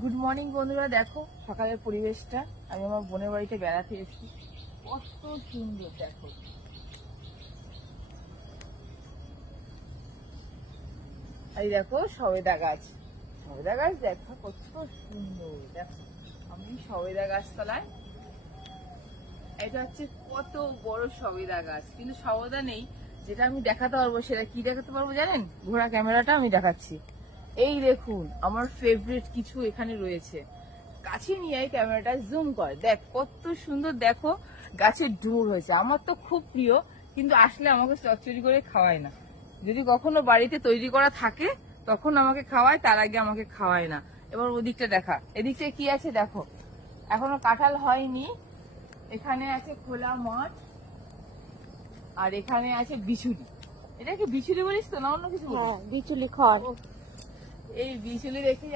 Good morning বন্ধুরা, দেখো সকালের পরিবেশটা। আমি আমার বোনের বাড়িতে বেড়াতে এসেছি, কত সুন্দর দেখো। এই দেখো সবেদা গাছ, সবেদা গাছ দেখো কত সুন্দর। দেখো আমি সবেদা গাছ তলায়, এটা হচ্ছে কত বড় সবেদা গাছ, কিন্তু সবেদা নেই। যেটা আমি দেখাতে পারবো সেটা কি দেখাতে পারবো জানেন? ঘোড়া ক্যামেরাটা আমি দেখাচ্ছি। এই দেখুন আমার ফেভারিট কিছু এখানে রয়েছে। কাছে নিয়ে ক্যামেরাটা জুম কর, দেখ কত সুন্দর। দেখো গাছের ডুমুর হয়েছে, আমার তো খুব প্রিয়, কিন্তু আসলে আমাকে চচ্চড়ি করে খাওয়ায় না। যদি কখনো বাড়িতে তৈরি করা থাকে তখন আমাকে খাওয়ায়, তার আগে আমাকে খাওয়ায় না। এবার ওদিকটা দেখা, এদিকটা কি আছে দেখো, এখনো কাঁঠাল হয়নি। এখানে আছে খোলা মাঠ, আর এখানে আছে বিচুলি। এটা কি বিচুলি বলিস তো, না অন্য কিছু বলিস? বিচুলি খড়। এই বিচুলি রেখে